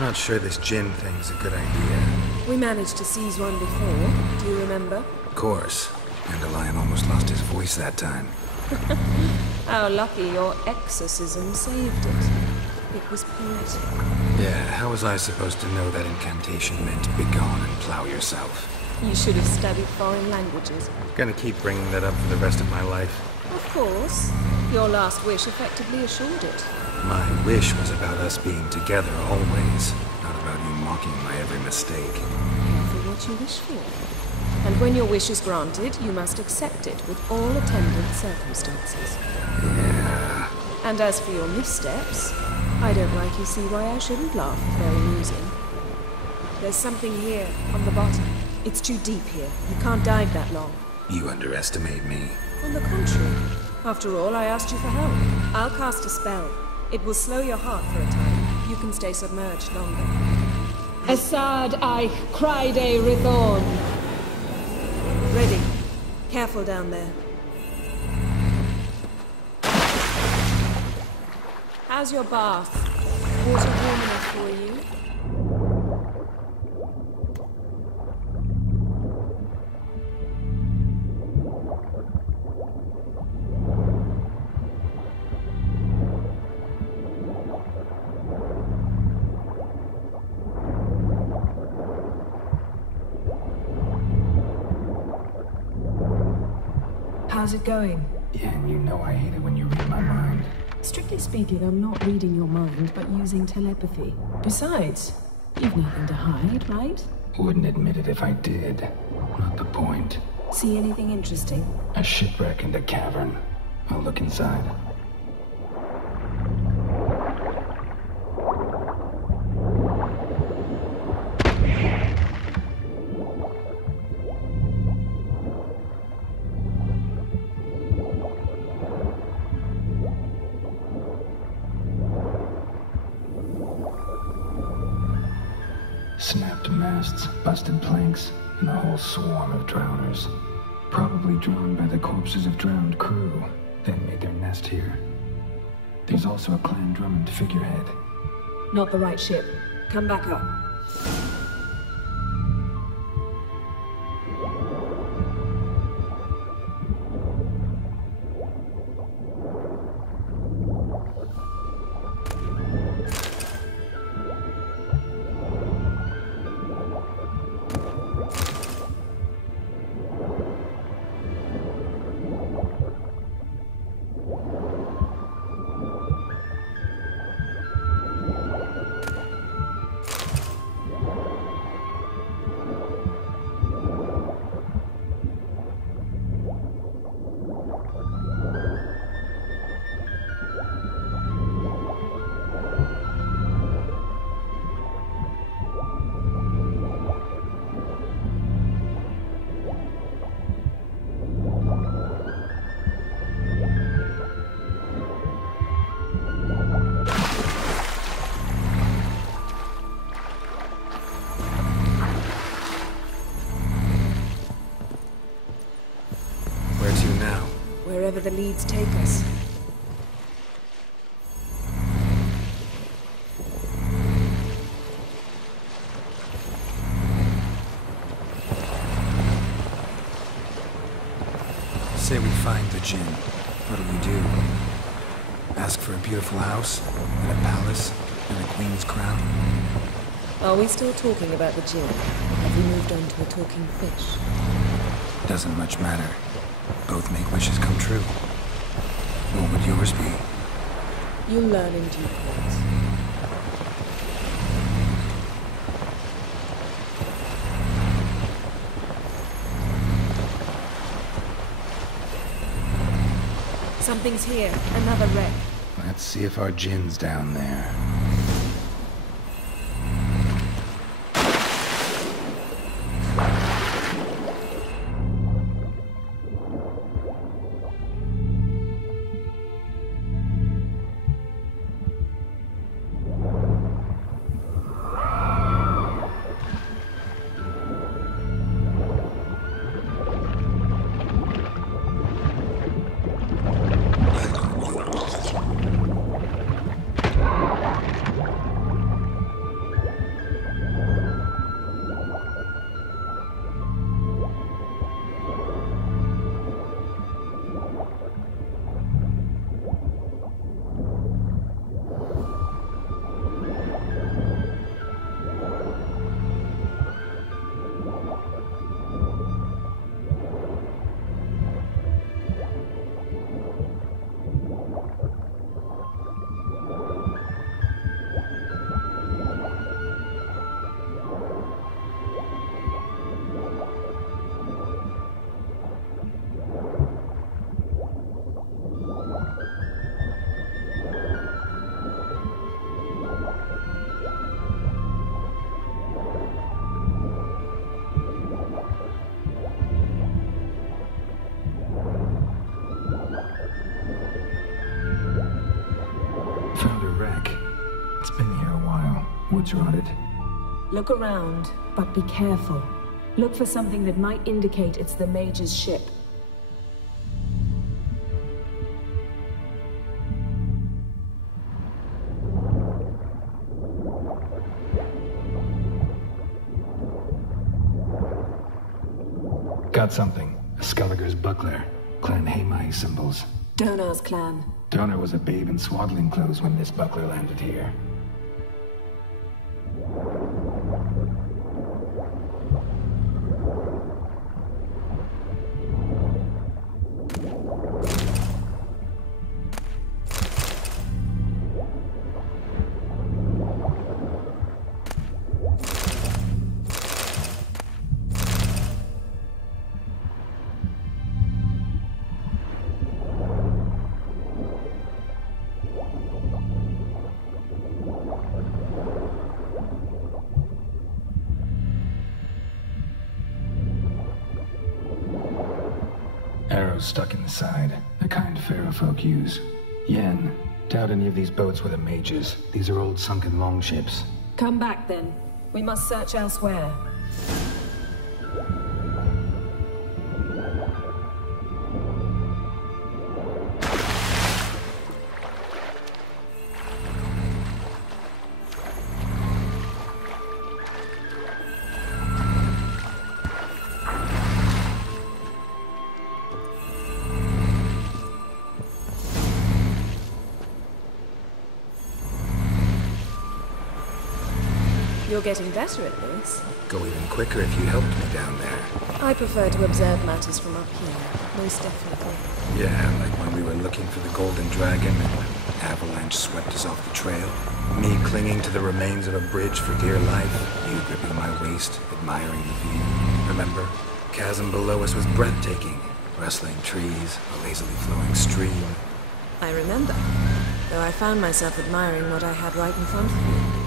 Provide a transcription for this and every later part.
Not sure this djinn thing's a good idea. We managed to seize one before. Do you remember? Of course. Dandelion almost lost his voice that time. How lucky your exorcism saved it. It was poetic. Yeah, how was I supposed to know that incantation meant begone and plow yourself? You should have studied foreign languages. Gonna keep bringing that up for the rest of my life. Of course. Your last wish effectively assured it. My wish was about us being together always, not about you mocking my every mistake. Careful what you wish for. And when your wish is granted, you must accept it with all attendant circumstances. Yeah. And as for your missteps, I don't rightly see why I shouldn't laugh if they're amusing. There's something here, on the bottom. It's too deep here. You can't dive that long. You underestimate me. On the contrary. After all, I asked you for help. I'll cast a spell. It will slow your heart for a time. You can stay submerged longer. Assad I Cride Rithorn. Ready. Careful down there. How's your bath? Water warm enough for you? How's it going? Yeah, and you know I hate it when you read my mind. Strictly speaking, I'm not reading your mind, but using telepathy. Besides, you've nothing to hide, right? Wouldn't admit it if I did. Not the point. See anything interesting? A shipwreck and a cavern. I'll look inside. Snapped masts, busted planks, and a whole swarm of drowners. Probably drawn by the corpses of drowned crew, then made their nest here. There's also a Clan Drummond figurehead. Not the right ship. Come back up. Wherever the leads take us. Say we find the djinn. What do we do? Ask for a beautiful house, and a palace, and a queen's crown? Are we still talking about the djinn? Have we moved on to a talking fish? Doesn't much matter. Both make wishes come true. What would yours be? You'll learn in due course. Something's here. Another wreck. Let's see if our djinn's down there. It's been here a while. Wood's rotted. Look around, but be careful. Look for something that might indicate it's the mage's ship. Got something. A Skelliger's buckler. Clan Hamai symbols. Donar's clan. Donar was a babe in swaddling clothes when this buckler landed here. Arrows stuck in the side, the kind Pharaoh folk use. Yen, doubt any of these boats were the mages. These are old sunken longships. Come back then. We must search elsewhere. You're getting better at this. Go even quicker if you helped me down there. I prefer to observe matters from up here, most definitely. Yeah, like when we were looking for the Golden Dragon and an avalanche swept us off the trail. Me clinging to the remains of a bridge for dear life. You gripping my waist, admiring the view. Remember? The chasm below us was breathtaking. Rustling trees, a lazily flowing stream. I remember, though I found myself admiring what I had right in front of me.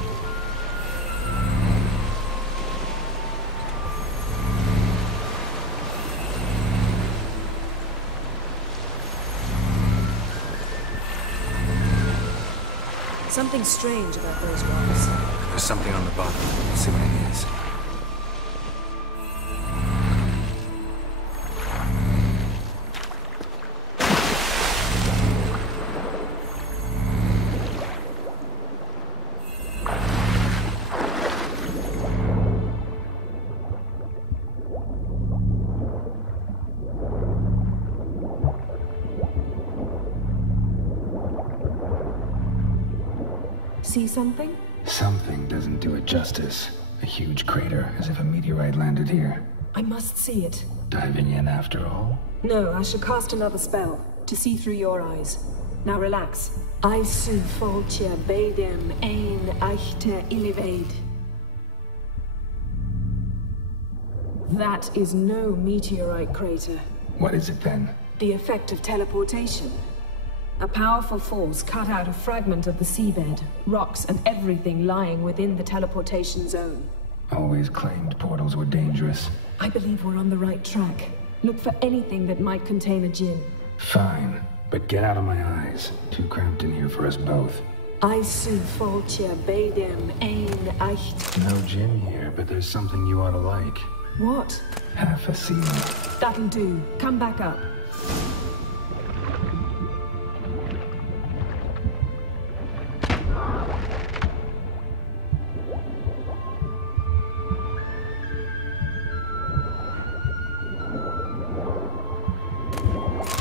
Something strange about those rocks. There's something on the bottom. Let's see what it is. See something? Something doesn't do it justice. A huge crater, as if a meteorite landed here. I must see it. Diving in after all? No, I should cast another spell, to see through your eyes. Now relax. I su foltje bedem ein echte illivaid. That is no meteorite crater. What is it then? The effect of teleportation. A powerful force cut out a fragment of the seabed, rocks and everything lying within the teleportation zone. Always claimed portals were dangerous. I believe we're on the right track. Look for anything that might contain a djinn. Fine, but get out of my eyes. Too cramped in here for us both. I su foltje bedem ein echt. No gin here, but there's something you ought to like. What? Half a seal. That'll do. Come back up.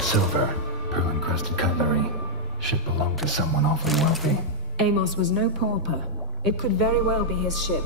Silver, pearl-encrusted cutlery. Ship belonged to someone awfully wealthy. Amos was no pauper. It could very well be his ship.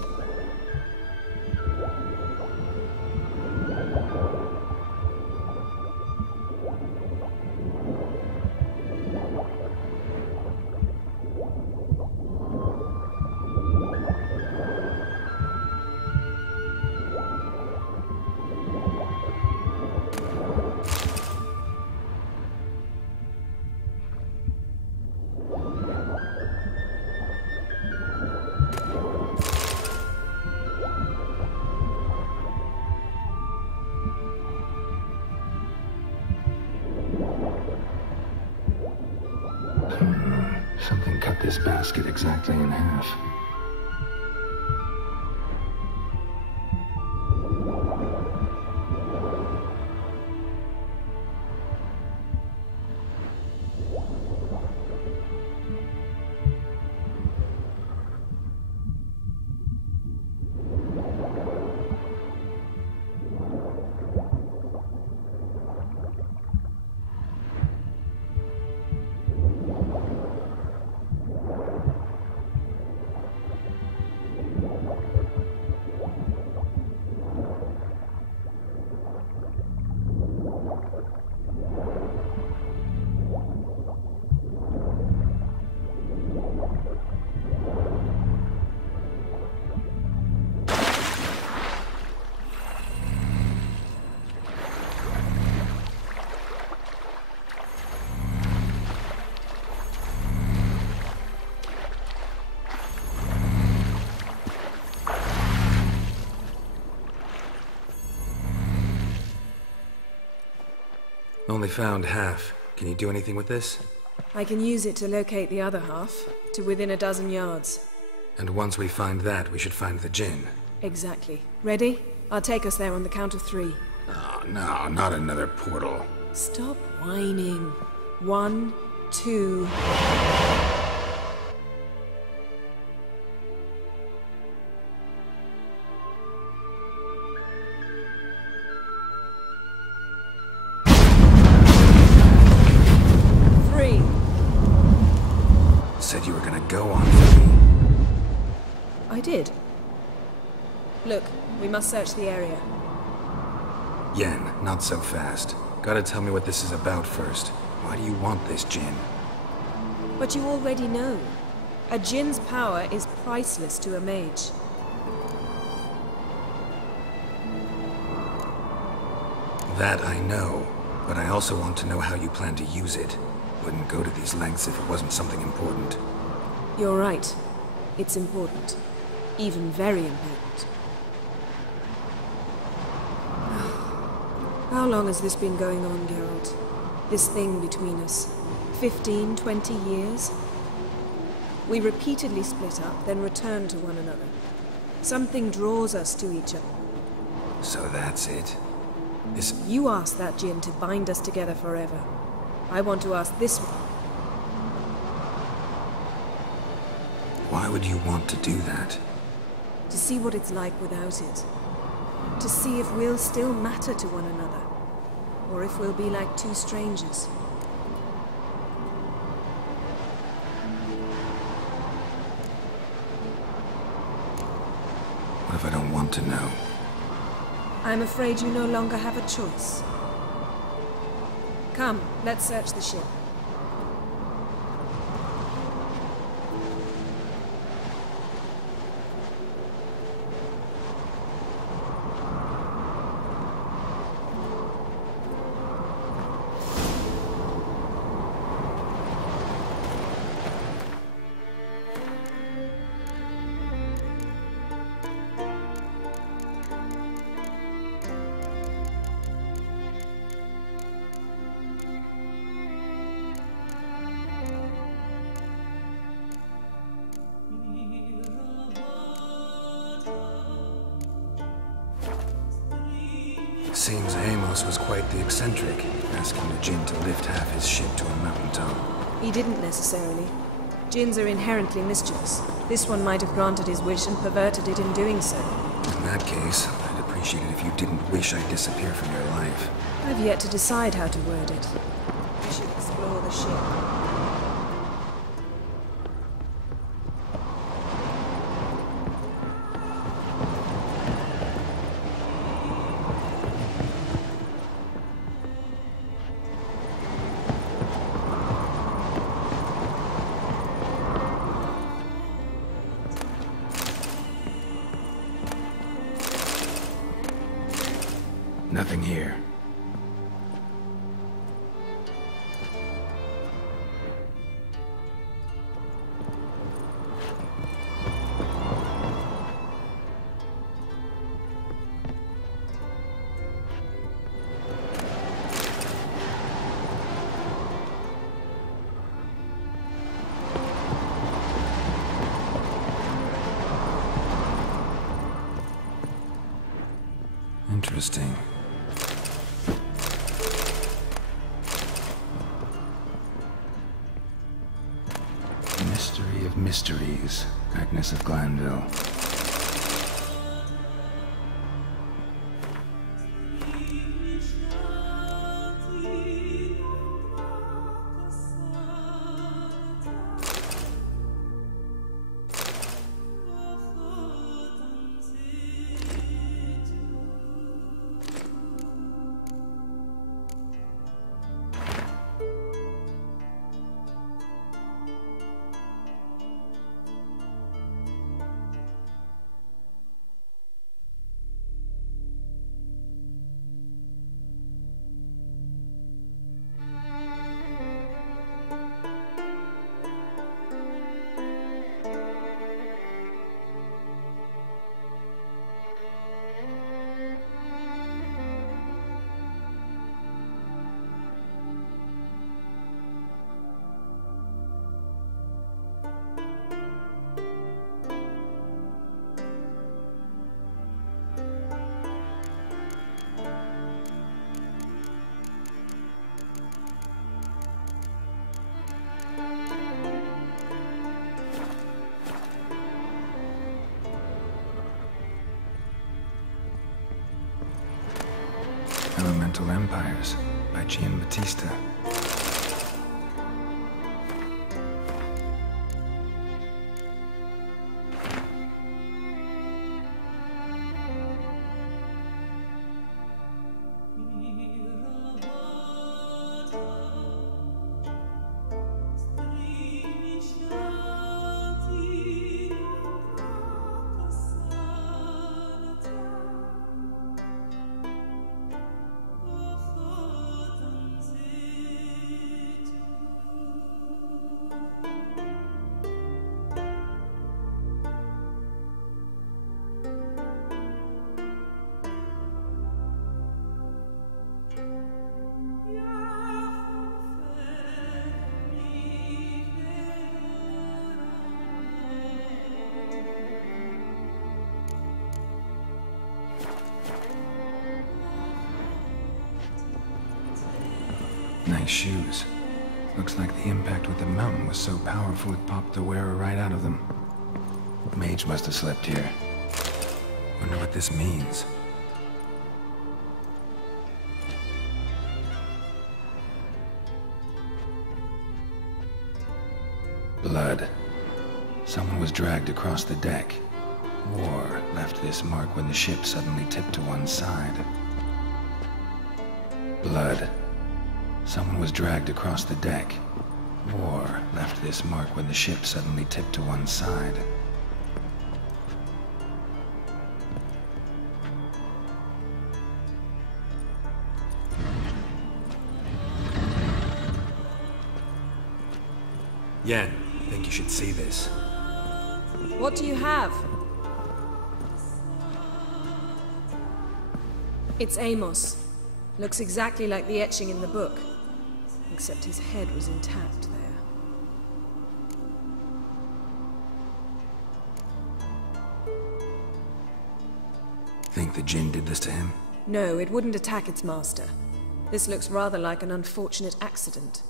Something cut this basket exactly in half. Only found half. Can you do anything with this? I can use it to locate the other half, to within a dozen yards. And once we find that, we should find the djinn. Exactly. Ready? I'll take us there on the count of 3. Oh, no, not another portal. Stop whining. 1, 2... Said you were gonna go on 3. I did. Look, we must search the area. Yen, not so fast. Gotta tell me what this is about first. Why do you want this djinn? But you already know. A djinn's power is priceless to a mage. That I know, but I also want to know how you plan to use it. Wouldn't go to these lengths if it wasn't something important. You're right. It's important. Even very important. How long has this been going on, Geralt? This thing between us? 15, 20 years? We repeatedly split up, then return to one another. Something draws us to each other. So that's it? You asked that djinn to bind us together forever. I want to ask this one. Why would you want to do that? To see what it's like without it. To see if we'll still matter to one another. Or if we'll be like two strangers. What if I don't want to know? I'm afraid you no longer have a choice. Come, let's search the ship. Seems Amos was quite the eccentric, asking the djinn to lift half his ship to a mountaintop. He didn't necessarily. Djinns are inherently mischievous. This one might have granted his wish and perverted it in doing so. In that case, I'd appreciate it if you didn't wish I'd disappear from your life. I've yet to decide how to word it. We should explore the ship. Nothing here. Interesting. Mystery of mysteries, Agnes of Glanville. Elemental Empires by Giambattista. Nice shoes. Looks like the impact with the mountain was so powerful it popped the wearer right out of them. Mage must have slept here. Wonder what this means. Blood. Someone was dragged across the deck. War left this mark when the ship suddenly tipped to one side. Blood. Someone was dragged across the deck. War left this mark when the ship suddenly tipped to one side. Yen, I think you should see this. What do you have? It's Amos. Looks exactly like the etching in the book. Except his head was intact there. Think the Jinn did this to him? No, it wouldn't attack its master. This looks rather like an unfortunate accident.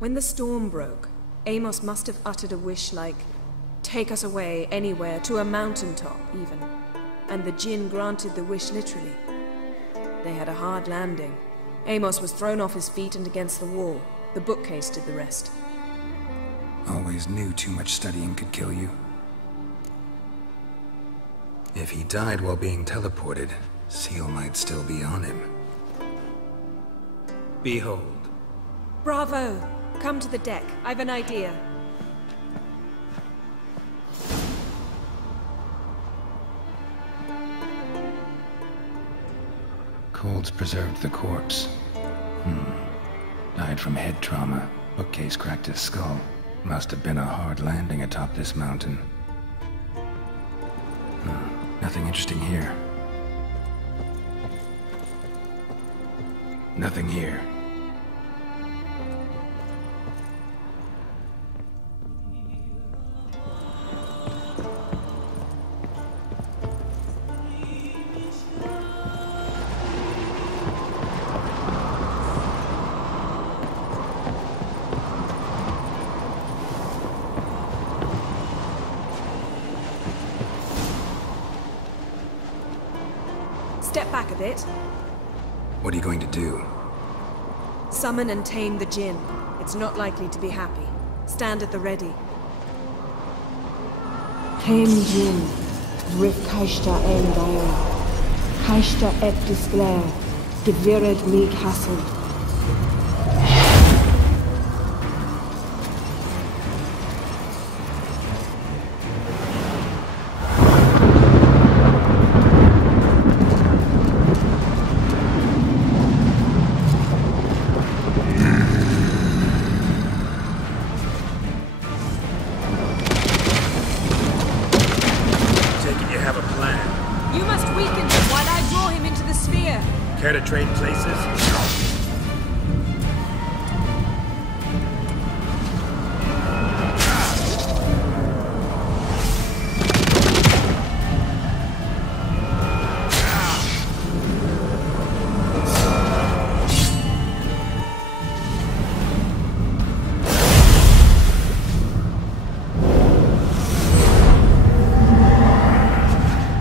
When the storm broke, Amos must have uttered a wish like, "Take us away, anywhere, to a mountaintop, even." And the Jinn granted the wish literally. They had a hard landing. Amos was thrown off his feet and against the wall. The bookcase did the rest. Always knew too much studying could kill you. If he died while being teleported, Seal might still be on him. Behold. Bravo! Come to the deck. I've an idea. Colds preserved the corpse. Died from head trauma. Bookcase cracked his skull. Must have been a hard landing atop this mountain. Nothing interesting here. Nothing here. Step back a bit. What are you going to do? Summon and tame the Jinn. It's not likely to be happy. Stand at the ready. Tame Jinn, Rif Kaishta Endael, Kaishta et Disclair, Gevired me Castle. Care to trade places?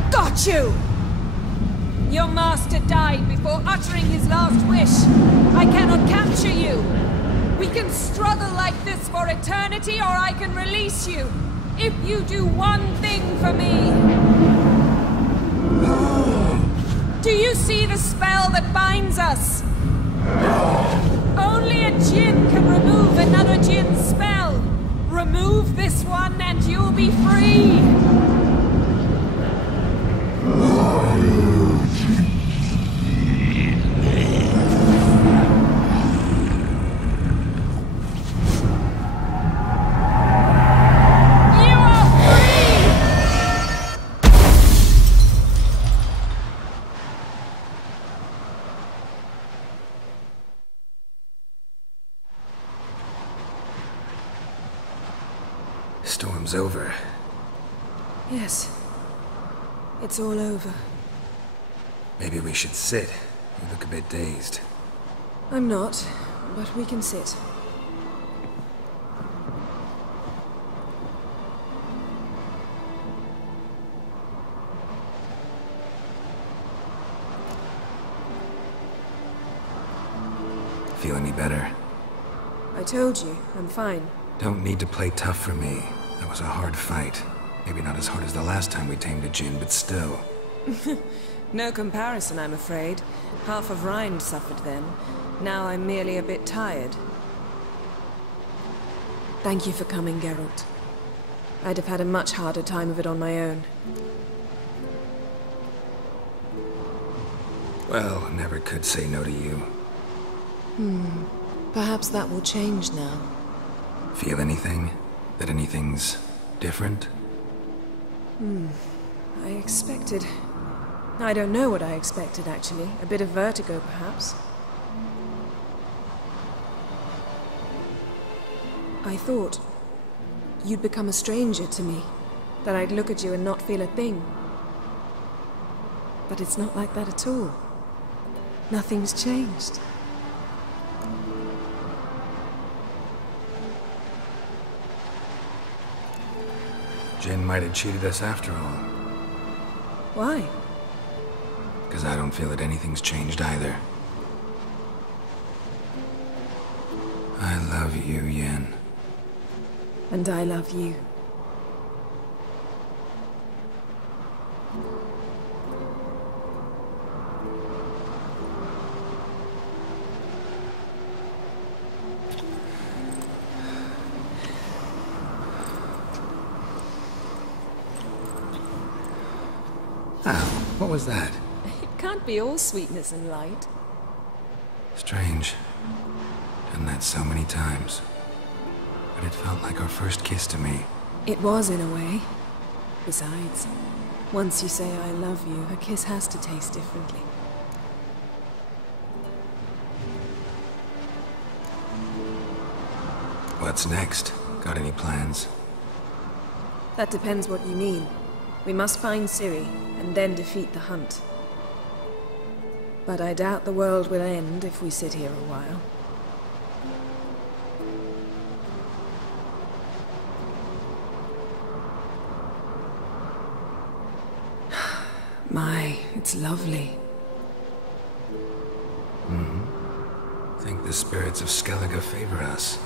Got you! Your master died before uttering his last wish. I cannot capture you. We can struggle like this for eternity, or I can release you. If you do one thing for me. Do you see the spell that binds us? Only a Jinn can remove another Jinn's spell. Remove this one and you'll be free. Storm's over. Yes. It's all over. Maybe we should sit. You look a bit dazed. I'm not, but we can sit. Feel any better? I told you, I'm fine. Don't need to play tough for me. That was a hard fight. Maybe not as hard as the last time we tamed a Jinn, but still. No comparison, I'm afraid. Half of Rhind suffered then. Now I'm merely a bit tired. Thank you for coming, Geralt. I'd have had a much harder time of it on my own. Well, never could say no to you. Perhaps that will change now. Feel anything? That anything's different? I expected... I don't know what I expected, actually. A bit of vertigo, perhaps. I thought you'd become a stranger to me. That I'd look at you and not feel a thing. But it's not like that at all. Nothing's changed. Jinn might have cheated us after all. Why? Because I don't feel that anything's changed either. I love you, Yen. And I love you. What was that? It can't be all sweetness and light. Strange. Done that so many times. But it felt like our first kiss to me. It was, in a way. Besides, once you say I love you, a kiss has to taste differently. What's next? Got any plans? That depends what you mean. We must find Ciri, and then defeat the hunt. But I doubt the world will end if we sit here a while. My, it's lovely. the spirits of Skellige favor us.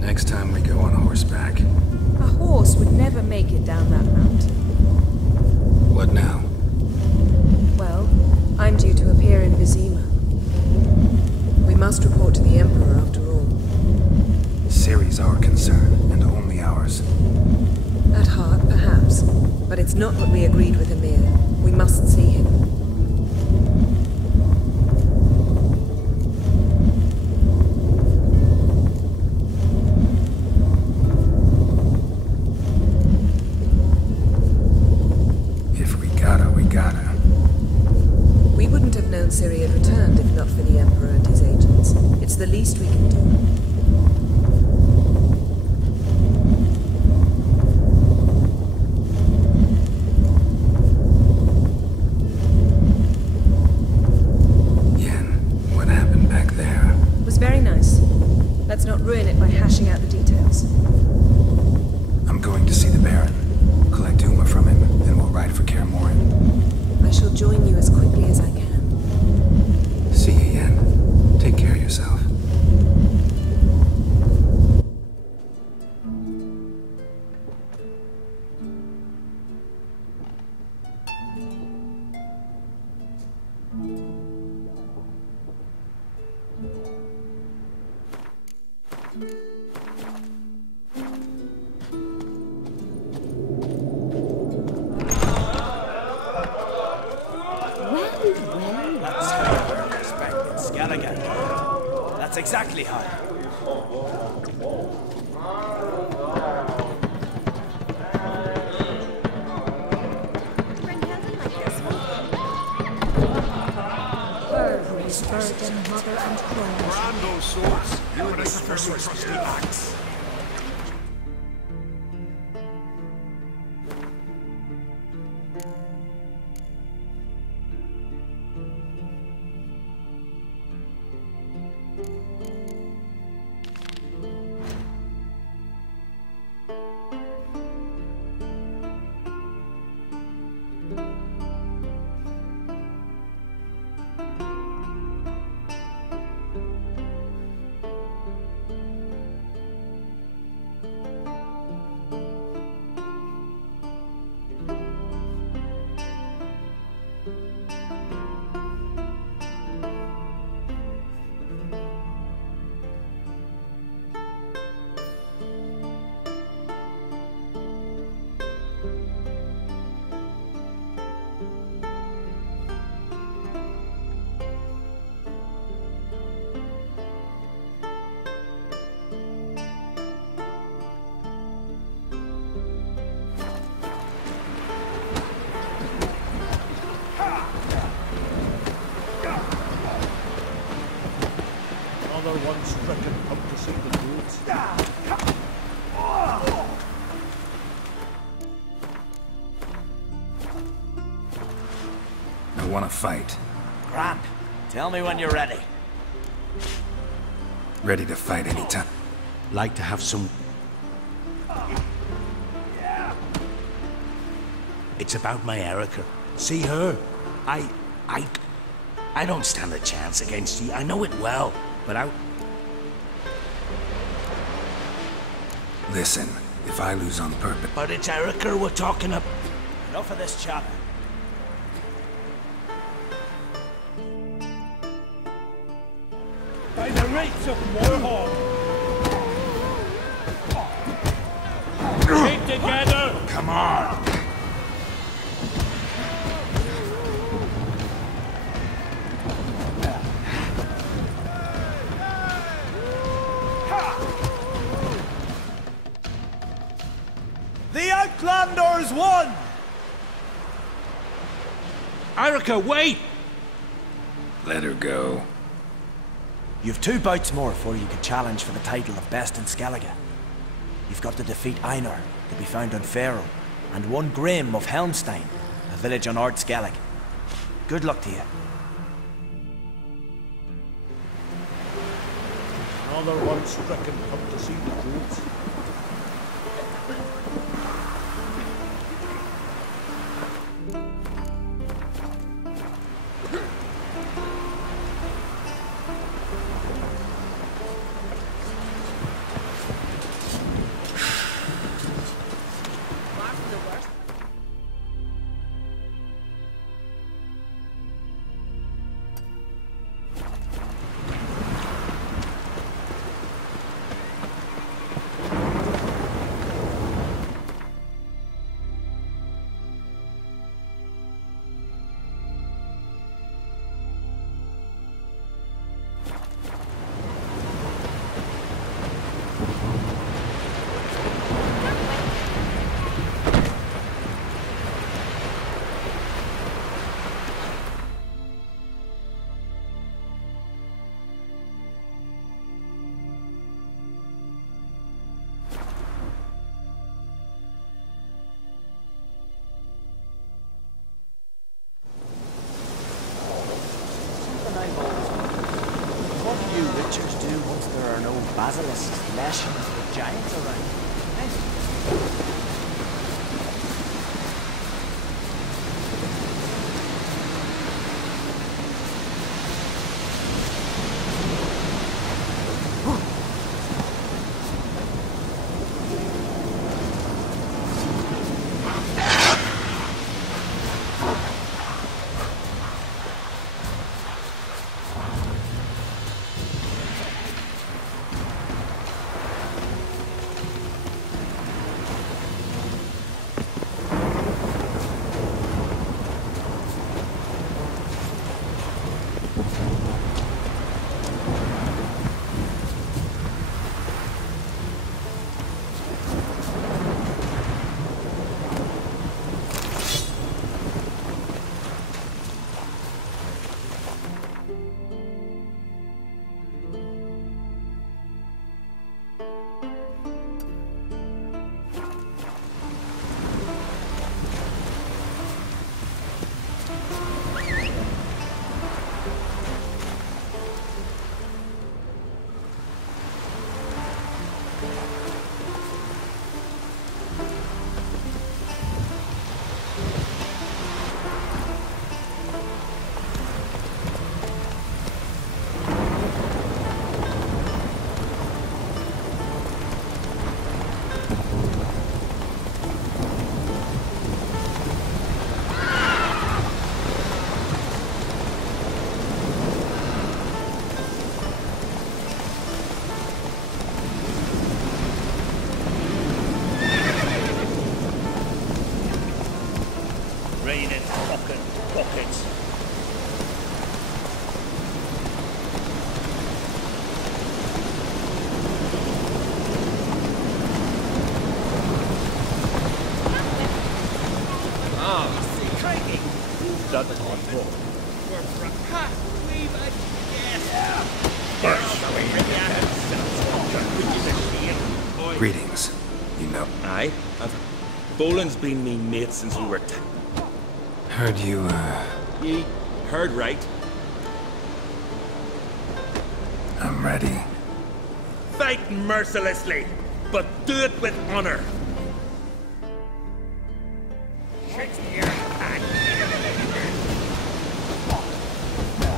Next time we go on horseback. A horse would never make it down that mountain. What now? Well, I'm due to appear in Vizima. We must report to the Emperor after all. Ciri's our concern, and only ours. At heart, perhaps. But it's not what we agreed with Emir. We must see him. We wouldn't have known Ciri had returned if not for the Emperor and his agents. It's the least we can do. Yen, what happened back there? It was very nice. Let's not ruin it by hashing out the details. I'm going to see the Baron, collect Uma from him, and we'll ride for Kaer Morhen. I shall join you as quickly as I can. See you, Yen. Take care of yourself. That's exactly how. Virgin Mother and Queen. Brando swords. You're the professor's trusty axe. Another one stricken come to see the goods. I want to fight. Grand. Tell me when you're ready. Ready to fight anytime. Like to have some... It's about my Erica. See her? I don't stand a chance against you. I know it well, but Listen, if I lose on purpose... But it's Erica we're talking about. Enough of this chatter. By the rights of Warhawk! Keep together! Come on! The Outlanders won! Erica, wait! Let her go. You've 2 bouts more before you can challenge for the title of Best in Skellige. You've got to defeat Einar, to be found on Faroe, and 1 Grim of Helmstein, a village on Ard Skellig. Good luck to you. Another one stricken come to see the goods. What do you witchers do once there are no basilisks, leshens, or giants around? Raining fucking buckets. That was on board. Greetings. You know. Aye. Boland's been me mate since we were Heard you, Ye heard right. I'm ready. Fight mercilessly, but do it with honor. Shakespeare!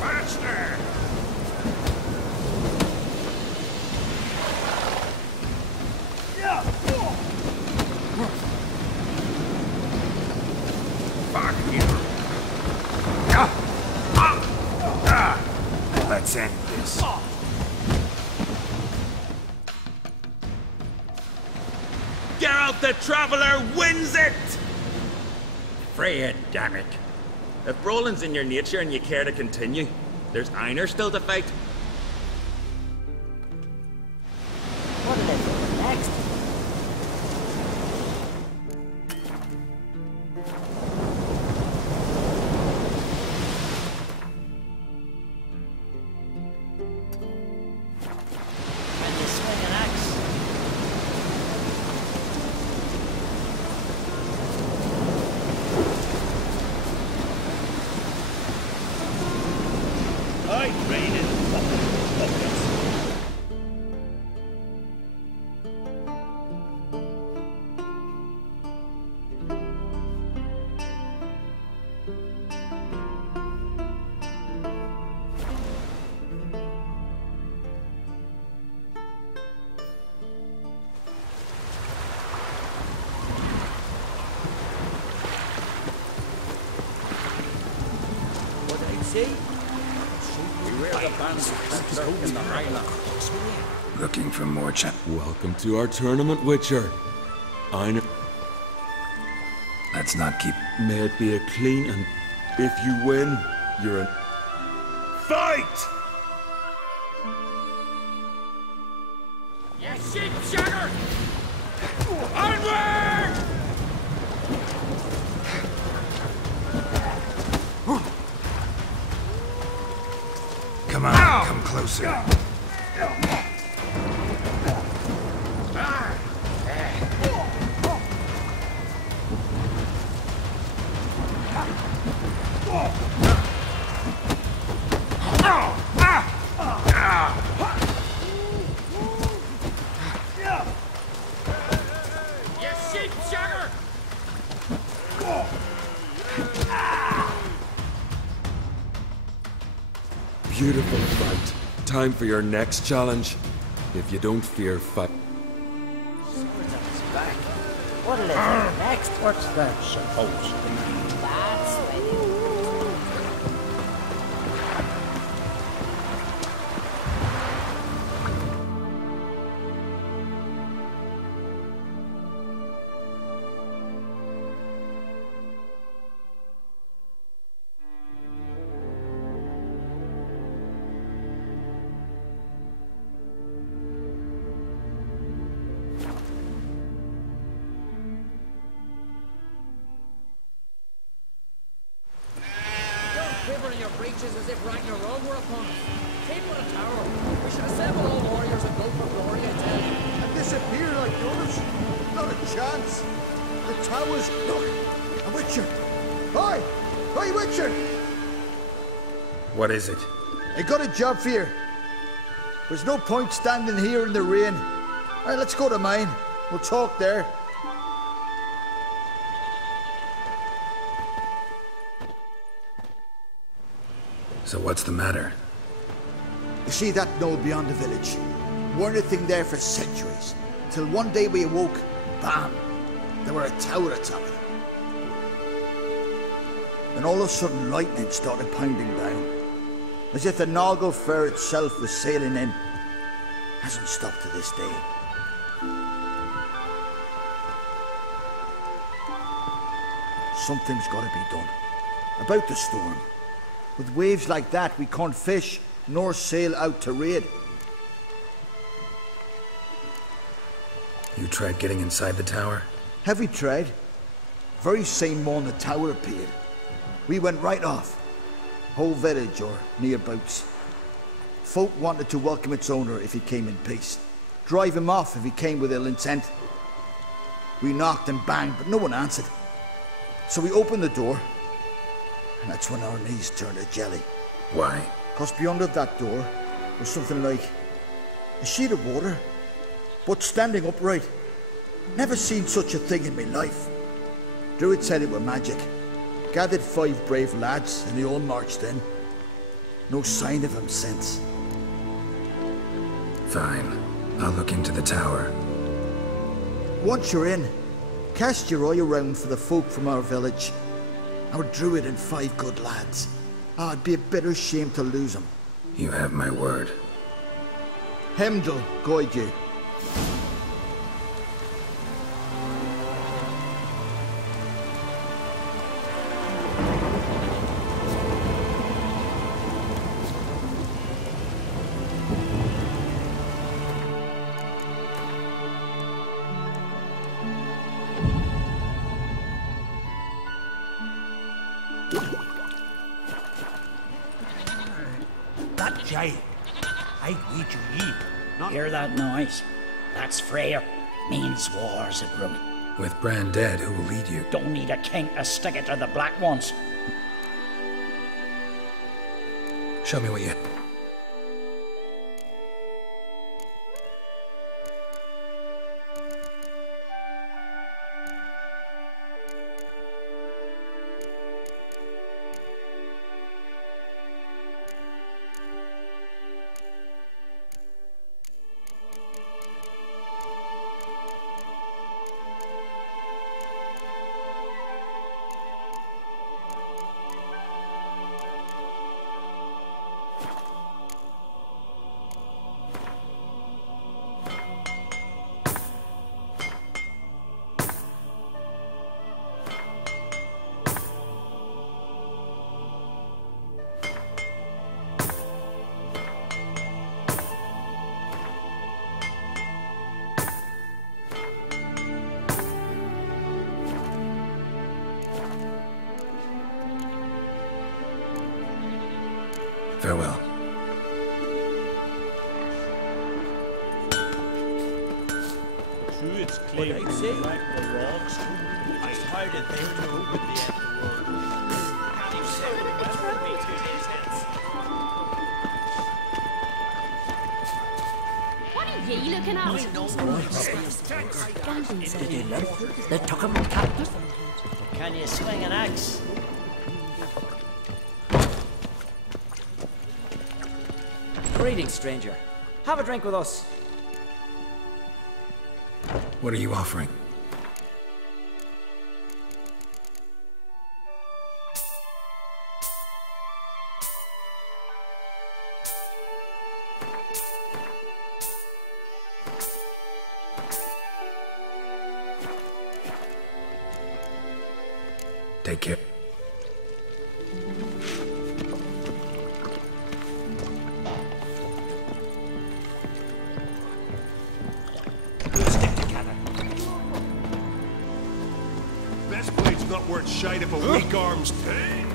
Faster! Fuck you! Let's end this. Geralt the Traveler wins it! Freya, damn it. If brawling's in your nature and you care to continue, there's Einar still to fight. What did I do next? see? Beware the bandits that lurk in the Highlands. Looking for more Welcome to our tournament, Witcher. I know. Let's not keep... May it be a clean and... If you win, you're a... Fight! You sheep shagger! Onward! Come on, come closer. You sheep shagger! Beautiful fight. Time for your next challenge. If you don't fear fight... What'll it be next? What's that supposed to be? That's when you... Quiver in your breeches as if right or wrong were upon us. Take for a tower. We should assemble all warriors and go for glory, I tell you. And disappear like the others? Not a chance. The towers... Look! A Witcher! Hi! Hi, Witcher! What is it? I got a job for you. There's no point standing here in the rain. All right, let's go to mine. We'll talk there. So what's the matter? You see that knoll beyond the village? Weren't a thing there for centuries. Till one day we awoke, bam! There were a tower atop it. Then all of a sudden lightning started pounding down. As if the Noggle Fair itself was sailing in. Hasn't stopped to this day. Something's gotta be done. About the storm. With waves like that, we can't fish, nor sail out to raid. You tried getting inside the tower? Heavy tried. Very same morning the tower appeared. We went right off. Whole village or nearabouts. Folk wanted to welcome its owner if he came in peace. Drive him off if he came with ill intent. We knocked and banged, but no one answered. So we opened the door, and that's when our knees turned to jelly. Why? 'Cause beyond that door was something like a sheet of water, but standing upright. Never seen such a thing in my life. Druid said it were magic. Gathered 5 brave lads, and they all marched in. No sign of him since. Fine. I'll look into the tower. Once you're in, cast your eye around for the folk from our village. Our druid and 5 good lads. It'd be a bitter shame to lose them. You have my word. Hemdall guide you. That giant. I need you leave. Hear that noise? That's Freyr. Means war's a brewing. With Bran dead, who will lead you? Don't need a king to stick it to the black ones. Show me what you... Farewell. It's clear. I'd say like the rocks. How did they know with the end of the world? Can you say that it will be 2 days hence? What are ye looking at? Did they live? They took him captive? Can you swing an axe? Greetings, stranger. Have a drink with us. What are you offering? Take care. Not worth shite if a weak arm's pain.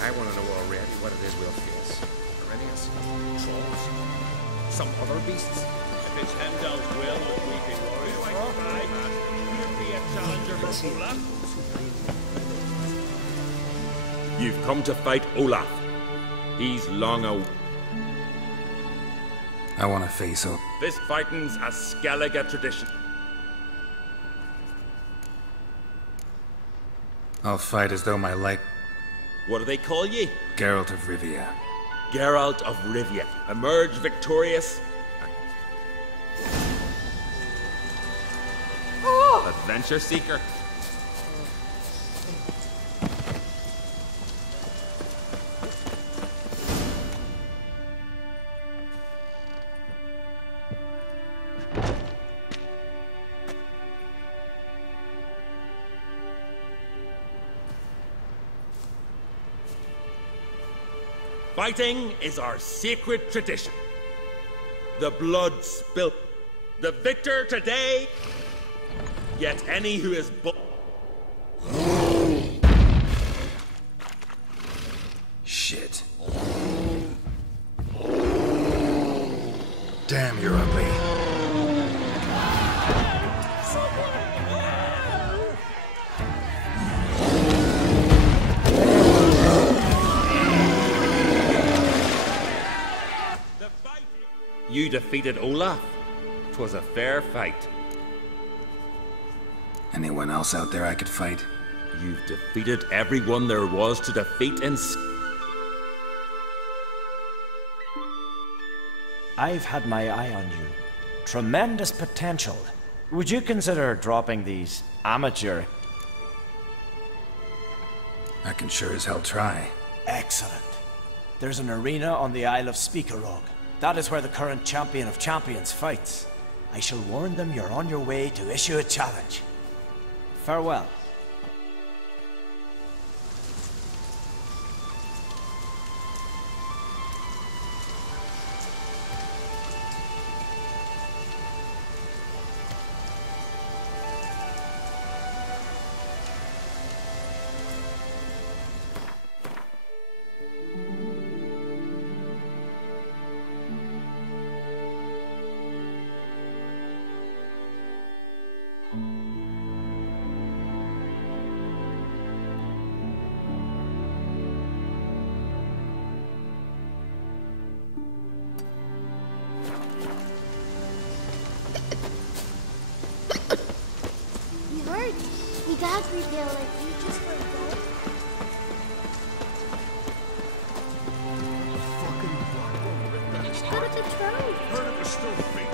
I want to know already what it is we'll face. Perennials, trolls, some other beasts. If it's Heimdall's will or weeping warrior, you'd be a challenger for Olaf. You've come to fight Olaf. He's long out. I want to face up. This fighting's a Skellige tradition. I'll fight as though my life... What do they call ye? Geralt of Rivia. Geralt of Rivia. Emerge victorious. Adventure seeker. Fighting is our sacred tradition. The blood spilt. The victor today. Yet any who is Shit. Damn, you're ugly. You defeated Olaf. 'Twas a fair fight. Anyone else out there I could fight? You've defeated everyone there was to defeat in I've had my eye on you. Tremendous potential. Would you consider dropping these amateur... I can sure as hell try. Excellent. There's an arena on the Isle of Speakerog. That is where the current champion of champions fights. I shall warn them you're on your way to issue a challenge. Farewell. Dad reveal like you just were dead? Fucking blackbone ripped that his Look heart. at the throne! Heard it was still beating.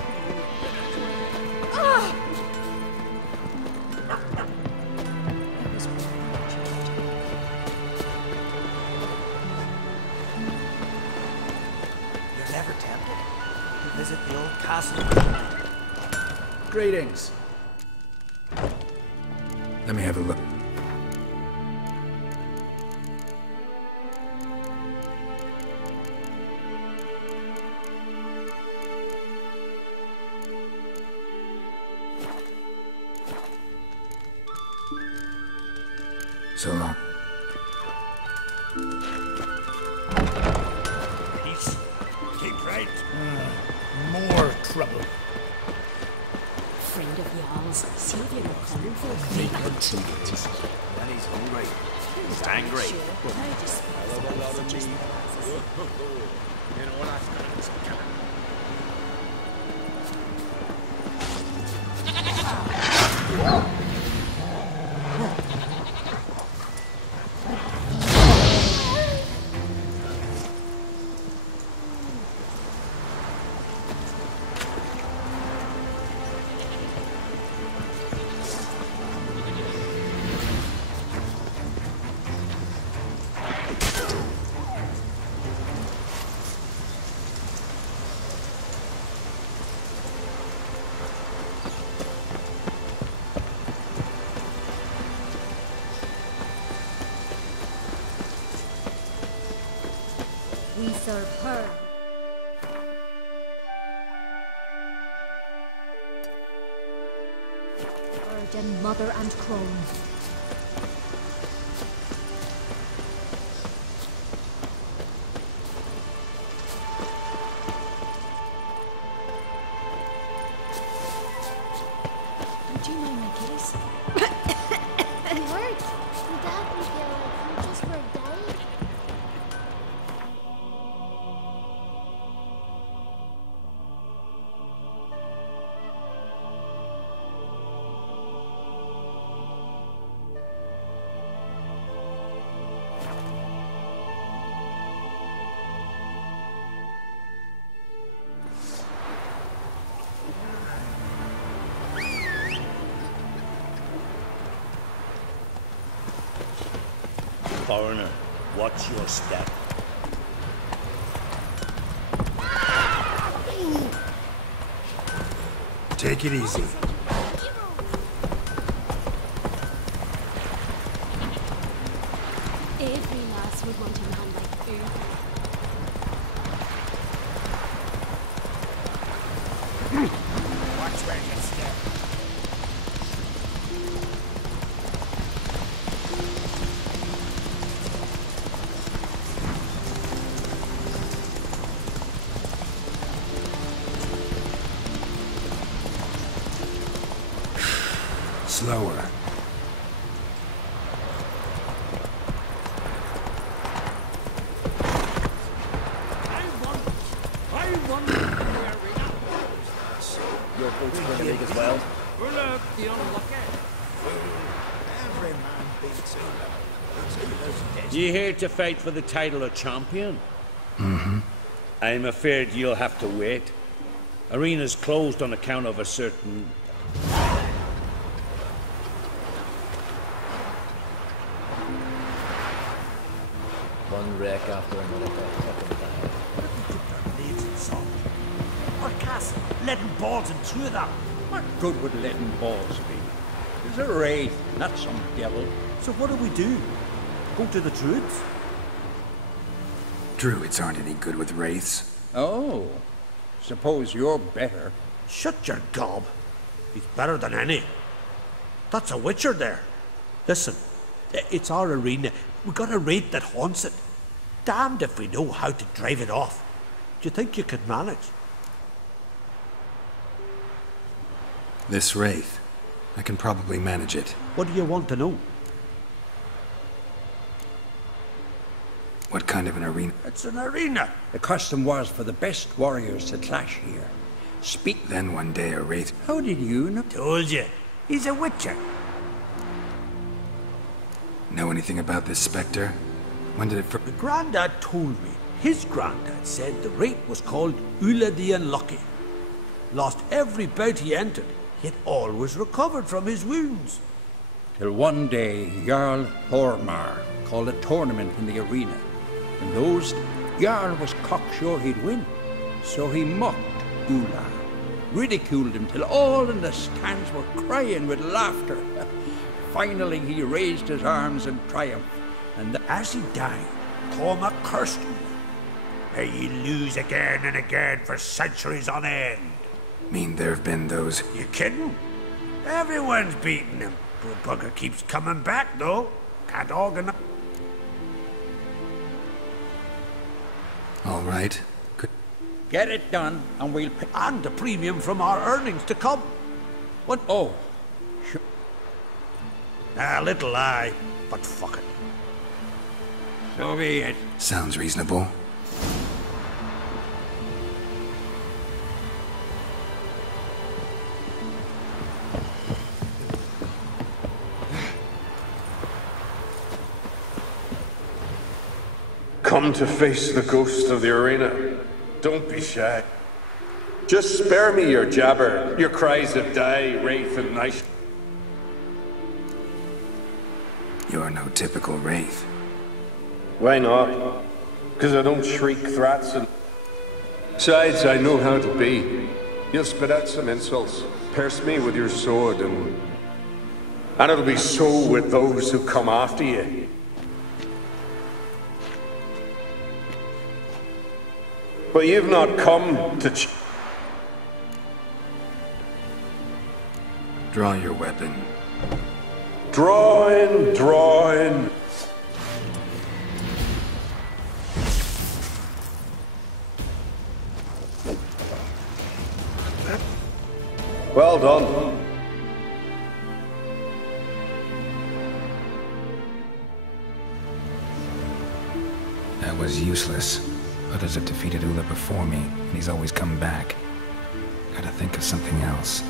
Ah! You're never tempted to visit the old castle? Greetings. Let me have a look. So long. Peace. Keep right. More trouble. Friend of y'all's. See if you're coming for a And he's hungry. He's angry. You know what I think? We serve her. Virgin Mother and Crone. Don't you mind my case? It hurt. Your dad was there just for a day. Foreigner, watch your step. Take it easy. Every lass would want a man like you. Watch where you step. Slower. I won the arena. Your boat's going to league as well. We're the unlucky. Every man beats Ula. You here to fight for the title of champion? Mm-hmm. I'm afraid you'll have to wait. Arena's closed on account of a certain... One wreck after another got fucking died. Leaves and song. Or Cass, letting balls and through that. What good would letting balls be? It's a wraith, not some devil. So what do? Go to the Druids? Druids aren't any good with wraiths. Oh, suppose you're better. Shut your gob. He's better than any. That's a witcher there. Listen, it's our arena. We got a wraith that haunts it. Damned if we know how to drive it off. Do you think you could manage? This wraith, I can probably manage it. What do you want to know? What kind of an arena? It's an arena. The custom was for the best warriors to clash here. Speak. Then one day a wraith... How did you know? Told you. He's a witcher. Know anything about this spectre? When did it first... The Grandad told me. His granddad said the wraith was called Ula the Unlucky. Lost every bout he entered, yet always recovered from his wounds. Till one day, Jarl Hormar called a tournament in the arena. In those, Jarl was cocksure he'd win. So he mocked Ula, ridiculed him till all in the stands were crying with laughter. Finally, he raised his arms in triumph, and as he died, Cormac cursed Ula. May ye lose again and again for centuries on end. Mean there have been those... You kidding? Everyone's beating him. Poor bugger keeps coming back, though. can't organize. All right. Good. Get it done, and we'll pay. And the premium from our earnings to come. What? Oh, sure. A little lie, but fuck it. So be it. Sounds reasonable. Come to face the ghost of the arena. Don't be shy. Just spare me your jabber, your cries of die, wraith, and night. You're no typical wraith. Why not? Because I don't shriek threats and... Besides, I know how to be. You'll spit out some insults, pierce me with your sword, and it'll be so with those who come after you. But you've not come to Draw your weapon. Draw in, draw in. Well done. That was useless. Others have defeated Ula before me, and he's always come back. Gotta think of something else.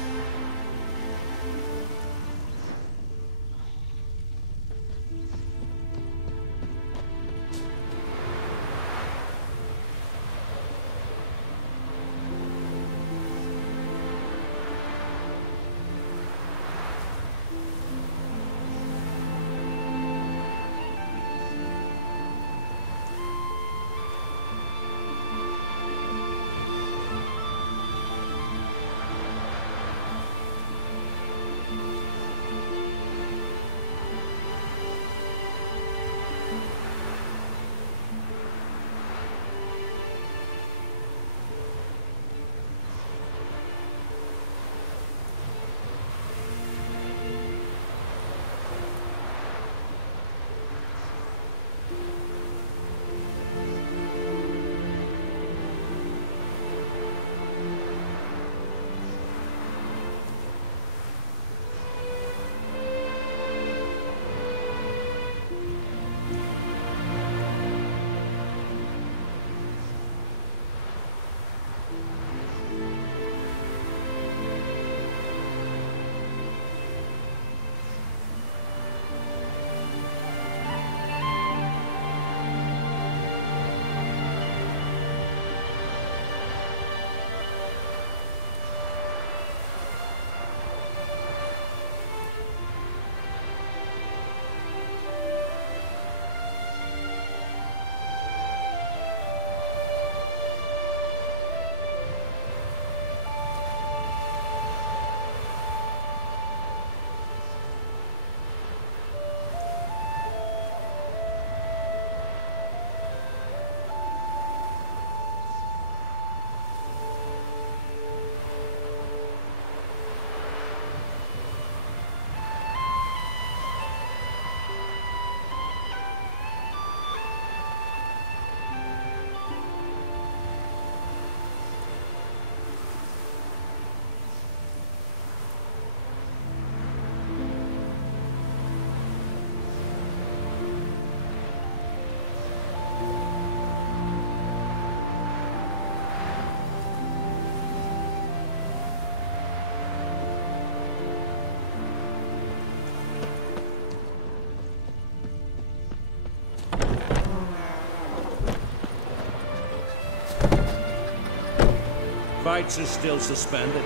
Fights are still suspended.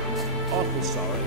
Awful sorry.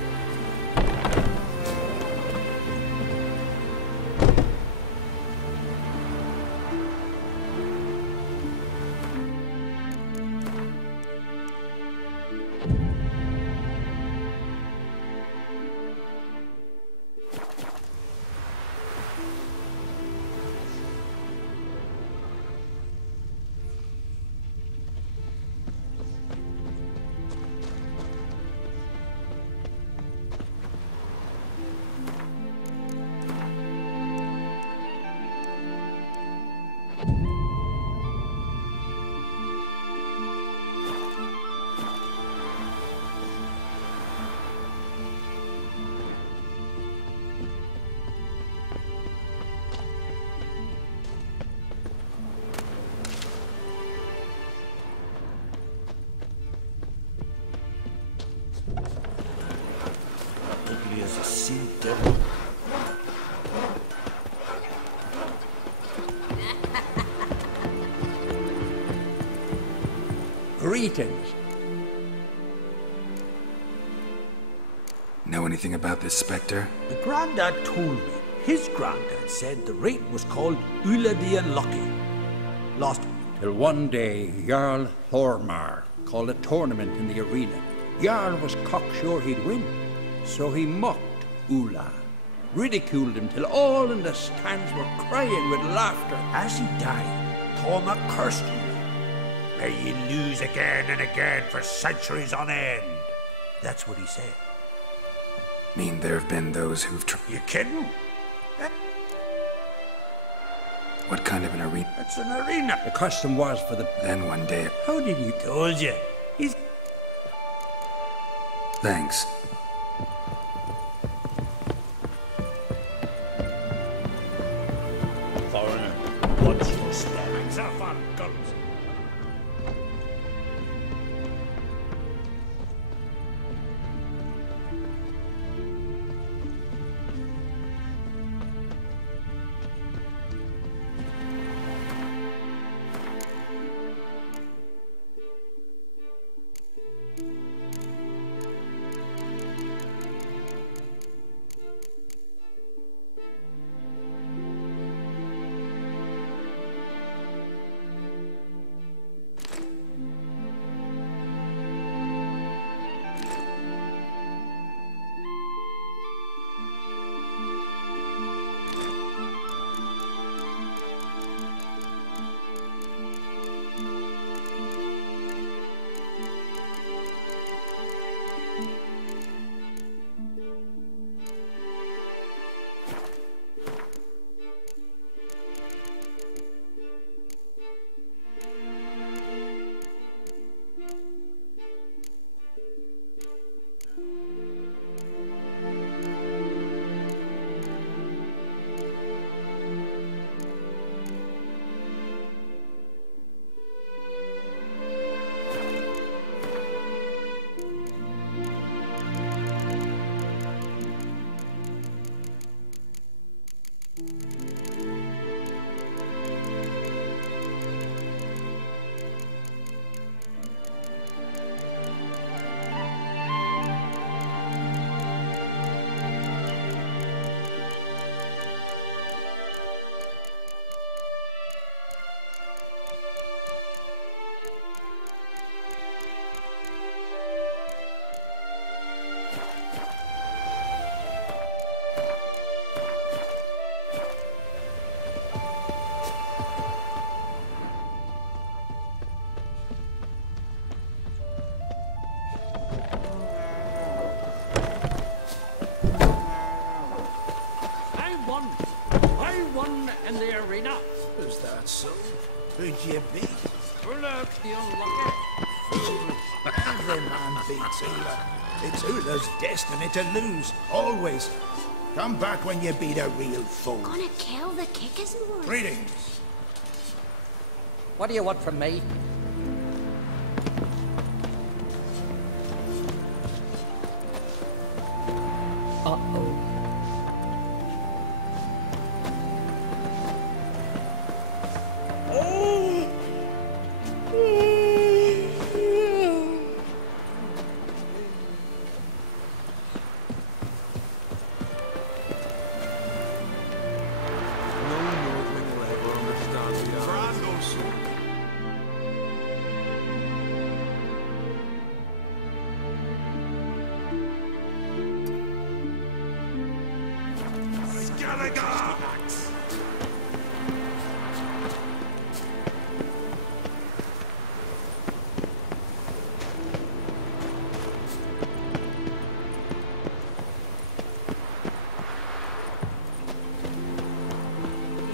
Greetings. Know anything about this spectre? The Grandad told me. His granddad said the raid was called Ula the Unlucky. Lost. Till one day, Jarl Hormar called a tournament in the arena. Jarl was cocksure he'd win, so he mocked Ula, ridiculed him till all in the stands were crying with laughter. As he died, Torma cursed Ula. May ye lose again and again for centuries on end. That's what he said. Mean there have been those who've You kidding? What kind of an arena? It's an arena. The custom was for the... Then one day... How did you... Told you. He's... Thanks. Foreigner, what's your step? Himself on guns. In the arena. Is that so? Who'd you beat? Ula the Unlucky. Every man beats Ula. It's Ula's destiny to lose, always. Come back when you beat a real foe. Gonna kill the kick isn't worth. Greetings. What do you want from me? Uh-oh.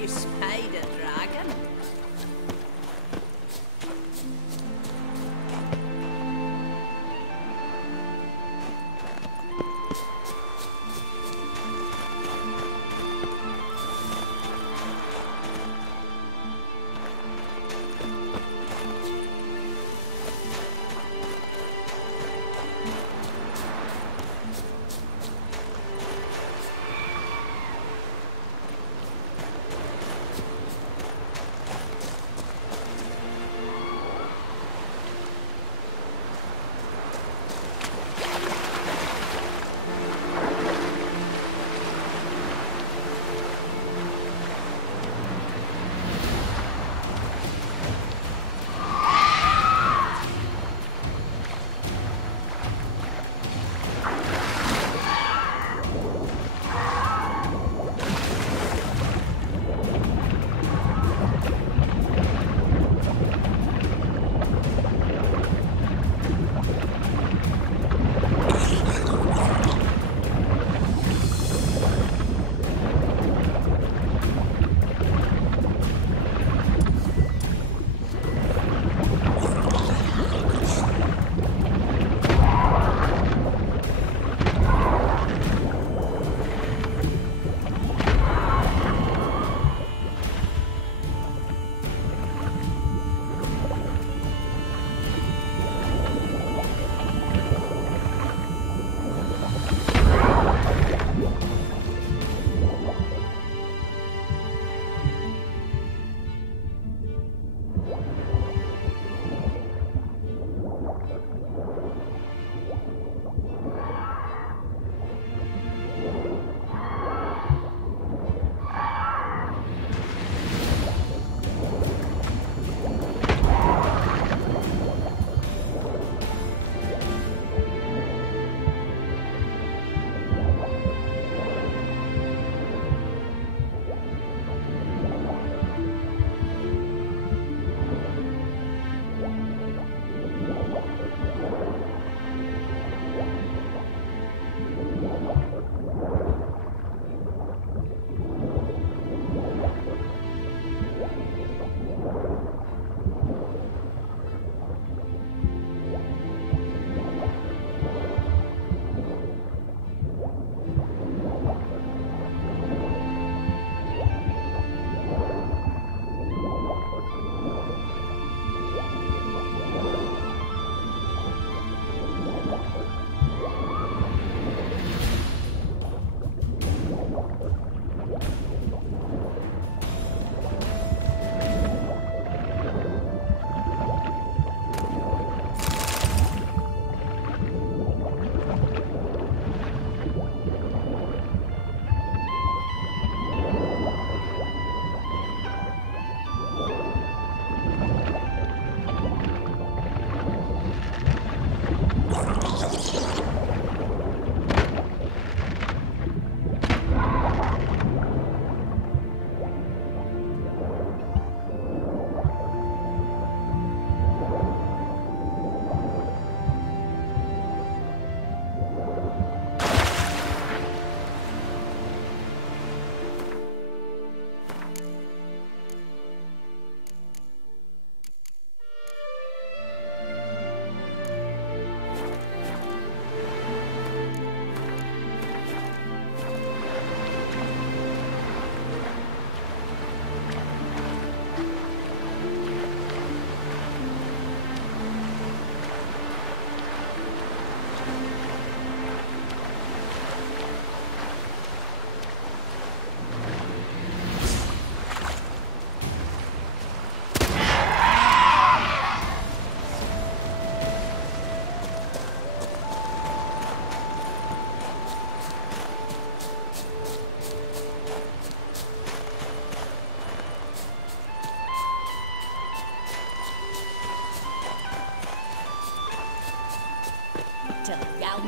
You spied a dragon?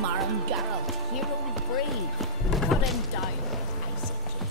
Marin Geralt, hero free. Cut him down, icy kitty.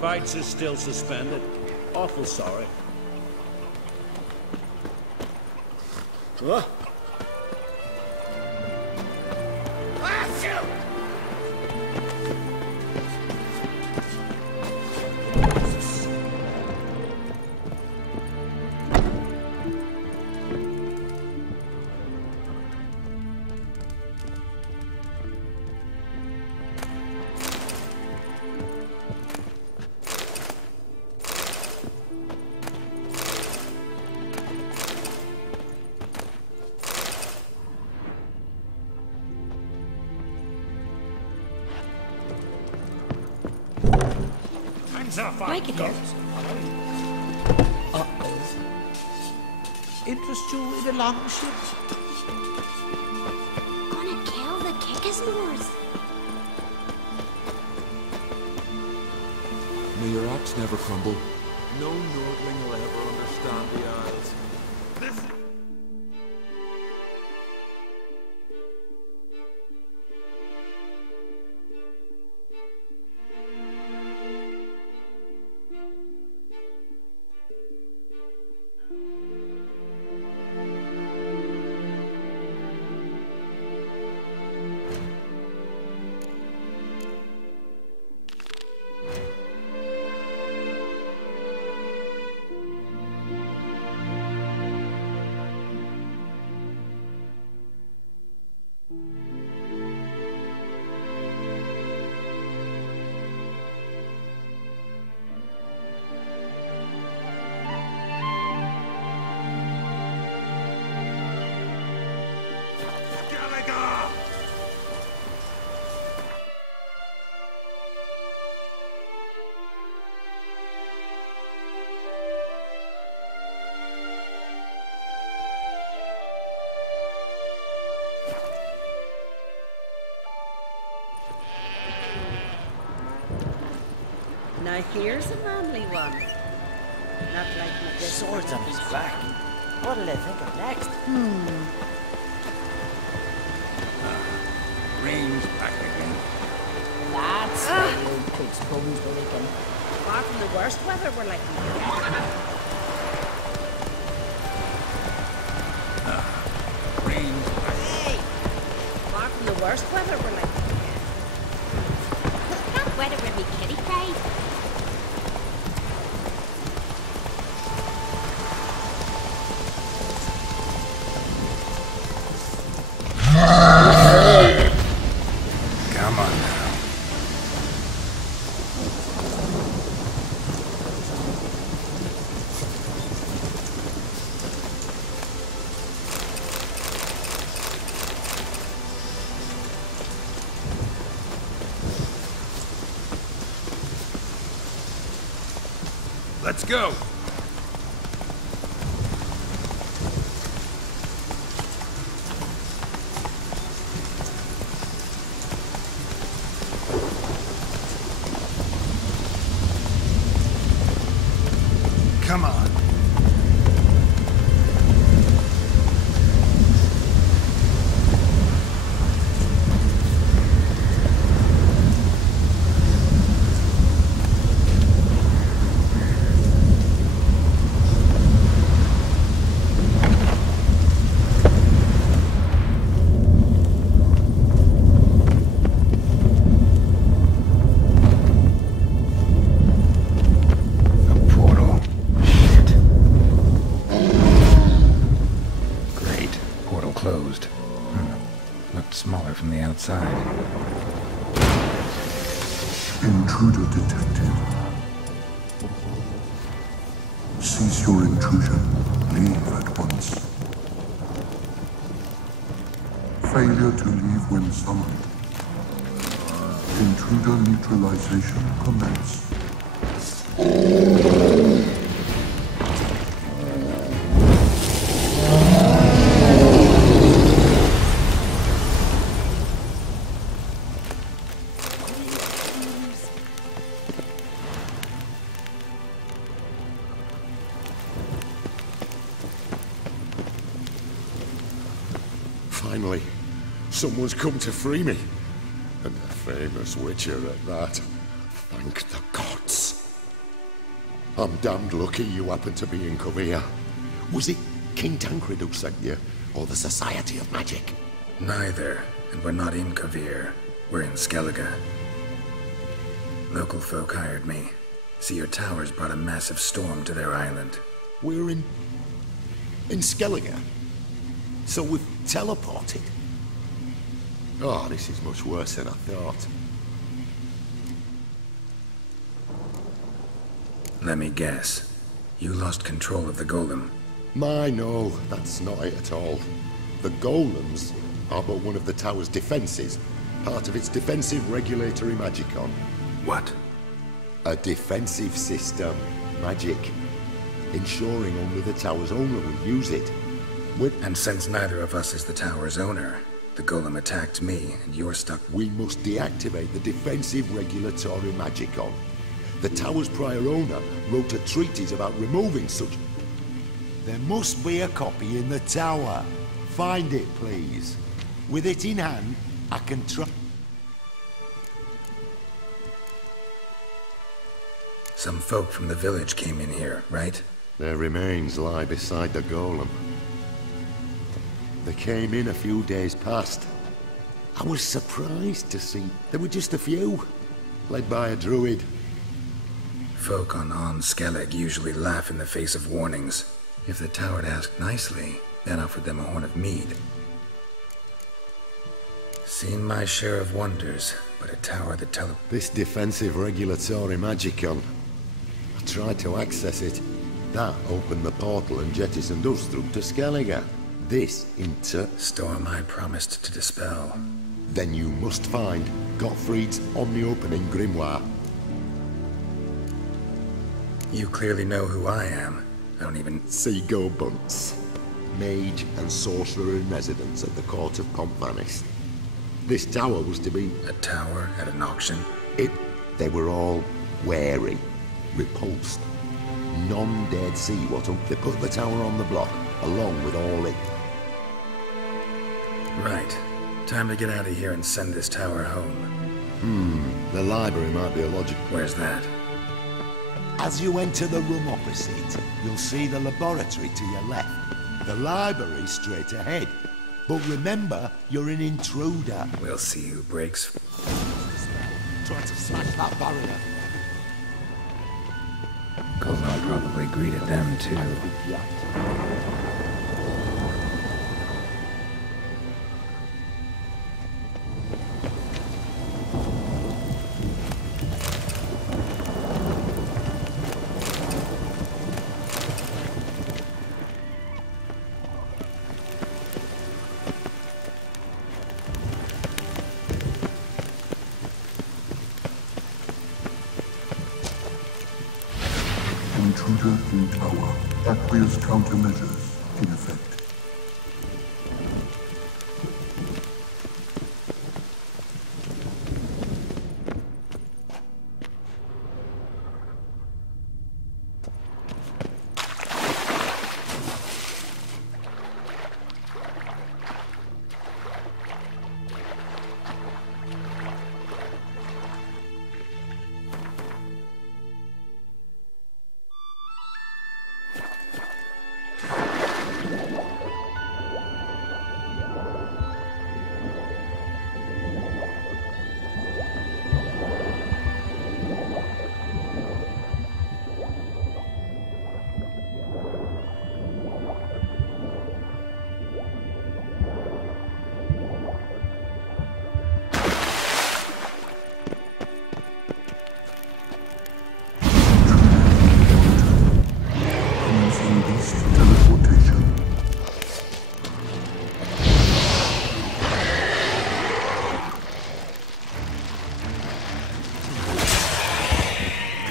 Fights is still suspended. Awful sorry. Huh? Ah, shoot! Like it is. Interest you in a longship? Gonna kill the Kickasmores. May your axe never crumble. No Nordling will ever understand the Isles. Now here's a manly one. Not like my Swords on his back. What'll they think of next? Rain's back again. That's why the old pig's bones were leaking. Apart from the worst weather, we're like Rain's back. Hey! Apart from the worst weather, we're like That weather when me kitty cried. Come on now. Let's go. Come on. outside. Intruder detected. Cease your intrusion. Leave at once. Failure to leave when summoned. Intruder neutralization commence. Finally, someone's come to free me. And a famous witcher at that. Thank the gods. I'm damned lucky you happened to be in Kovir. Was it King Tancred who sent you, or the Society of Magic? Neither, and we're not in Kovir. We're in Skellige. Local folk hired me. See, your towers brought a massive storm to their island. We're in Skellige? So we've teleported? Oh, this is much worse than I thought. Let me guess. You lost control of the golem. No, that's not it at all. The golems are but one of the tower's defenses, part of its defensive regulatory magicon. What? A defensive system. Magic. Ensuring only the tower's owner will use it. And since neither of us is the tower's owner, the golem attacked me, and you're stuck. We must deactivate the defensive regulatory magicon. The tower's prior owner wrote a treatise about removing such. There must be a copy in the tower. Find it, please. With it in hand, I can try. Some folk from the village came in here, right? Their remains lie beside the golem. They came in a few days past. I was surprised to see there were just a few, led by a druid. Folk on Skellige usually laugh in the face of warnings. If the tower had asked nicely, then offered them a horn of mead. Seen my share of wonders, but a tower that This defensive regulatory magicon. I tried to access it. That opened the portal and jettisoned us through to Skellige. This storm I promised to dispel. Then you must find Gottfried's omni-opening grimoire. You clearly know who I am. I don't even... Seago Bunce. Mage and sorcerer in residence at the court of Pompvanis. This tower was to be... A tower at an auction? They were all wary, repulsed. None dared see what they put the tower on the block, along with all it. Right. Time to get out of here and send this tower home. The library might be a logic. Where's that? As you enter the room opposite, you'll see the laboratory to your left. The library straight ahead. But remember, you're an intruder. We'll see who breaks. Try to smash that barrier. Golem probably greeted them too. Intruder in tower. Aqueous countermeasures in effect.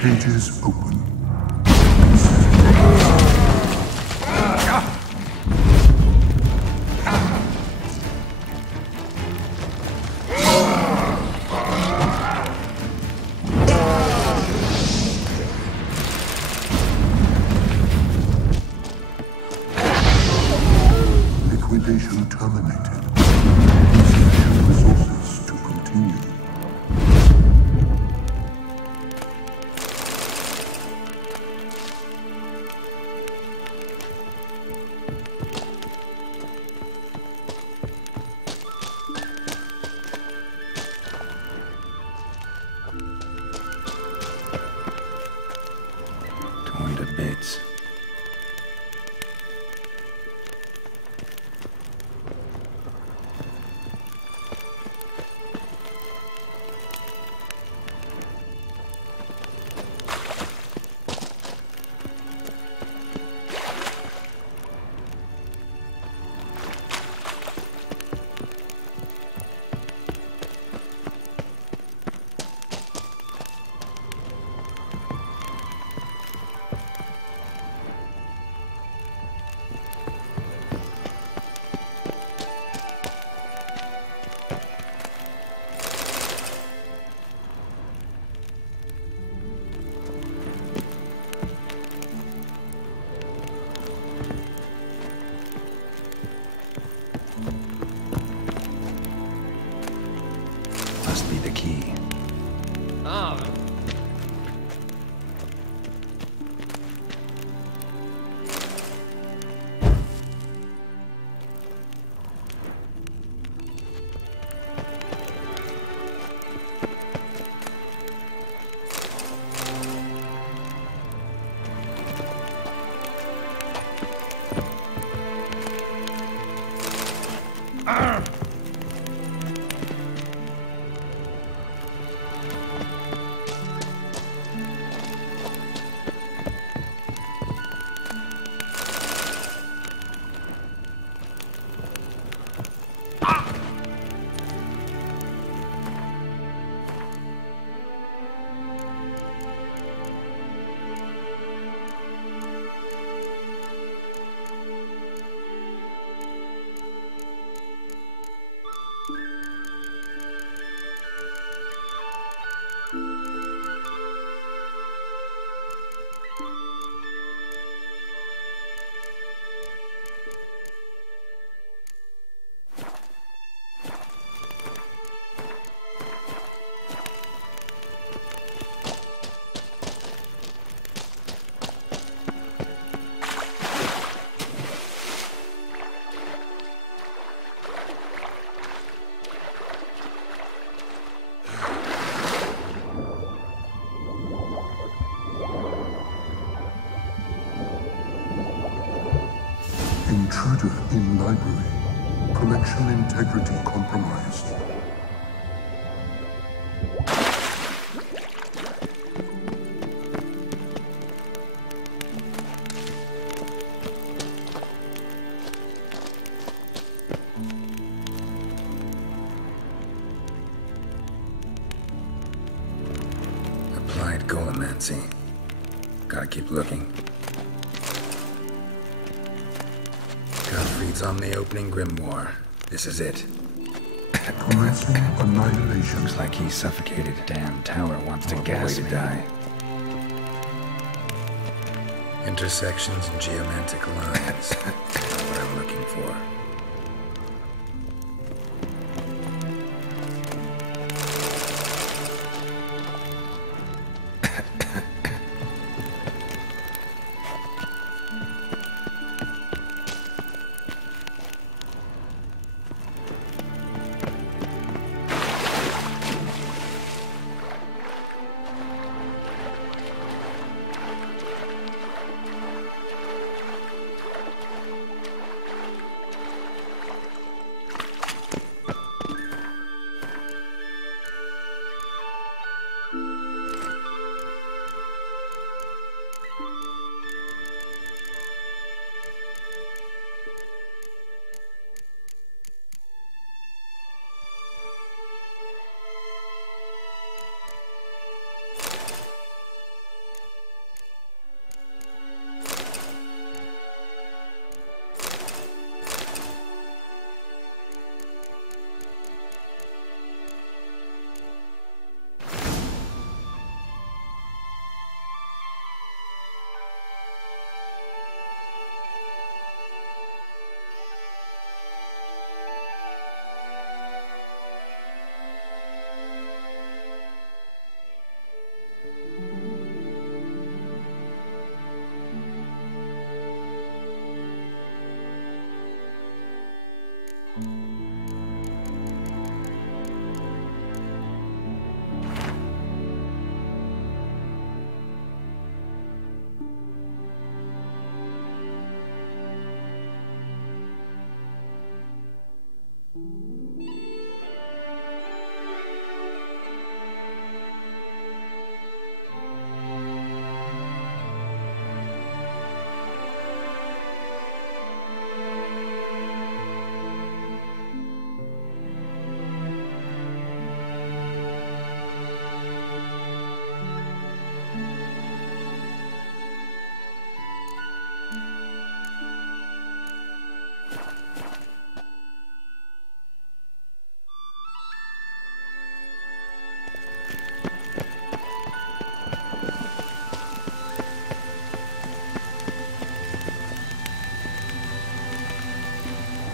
Cages open. Liquidation terminated. Insufficient resources to continue. Torn to bits. Must be the key. Ah. Intruder in library. Collection integrity compromised. Applied Golomancy. Gotta keep looking. Gottfried's Omni-Opening Grimoire. This is it. Commencing annihilation. Looks like he's suffocated. Damn tower wants to gas me. Die. Intersections and geomantic lines. Not what I'm looking for.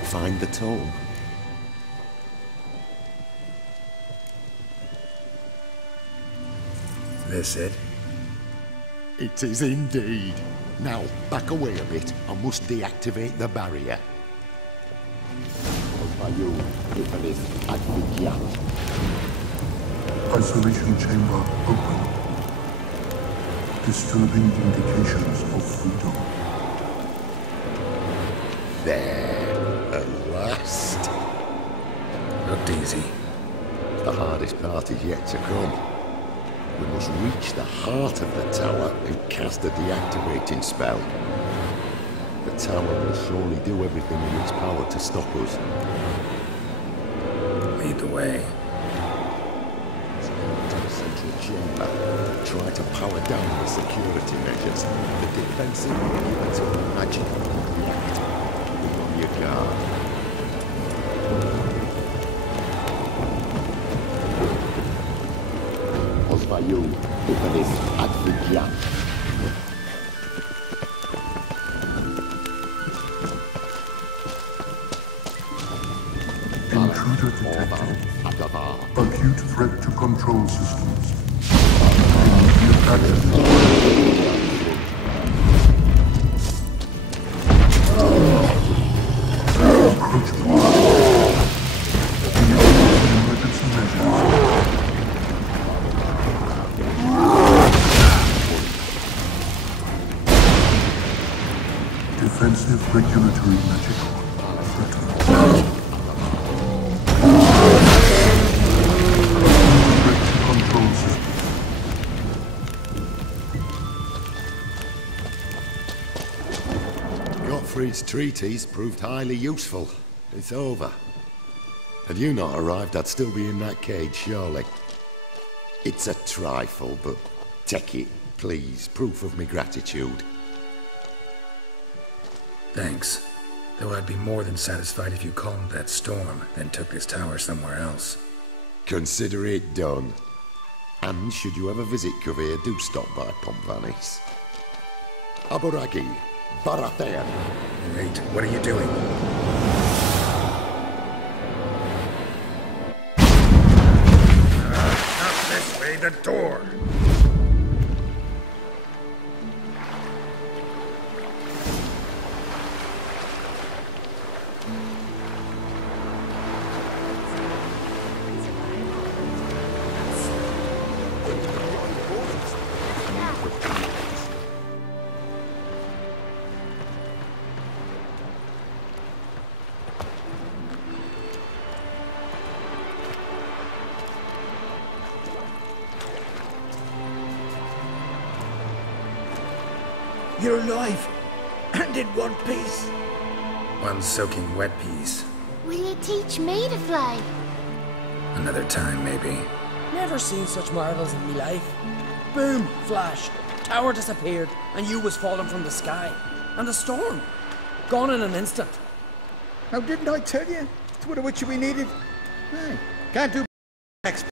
find the tome. This it? It is indeed. Now, back away a bit. I must deactivate the barrier. Isolation chamber open. Disturbing indications of freedom. There, at last. Looked easy. The hardest part is yet to come. We must reach the heart of the tower and cast a deactivating spell. The tower will surely do everything in its power to stop us. Lead the way. To the central chamber. Try to power down the security measures. The defensive units of magic will react. Be on your guard. Pozwaju, Ivanis Advigian. Intruder detected. Acute threat to control systems. Immediate action. Emergency measures. Defensive regulatory magic. Control system. Gottfried's treatise proved highly useful. It's over. Had you not arrived, I'd still be in that cage, surely. It's a trifle, but take it, please. Proof of me gratitude. Thanks. Though I'd be more than satisfied if you calmed that storm, then took this tower somewhere else. Consider it done. And should you ever visit Kuvir, do stop by Pompvanis. Aburagi, Barathayan. Wait, what are you doing? Not this way, the door! You're alive, and in one piece. One soaking wet piece. Will you teach me to fly? Another time, maybe. Never seen such marvels in me life. Boom, flash, tower disappeared, and you was falling from the sky. And the storm, gone in an instant. Now didn't I tell you? It's what a witcher we needed. Hey, can't do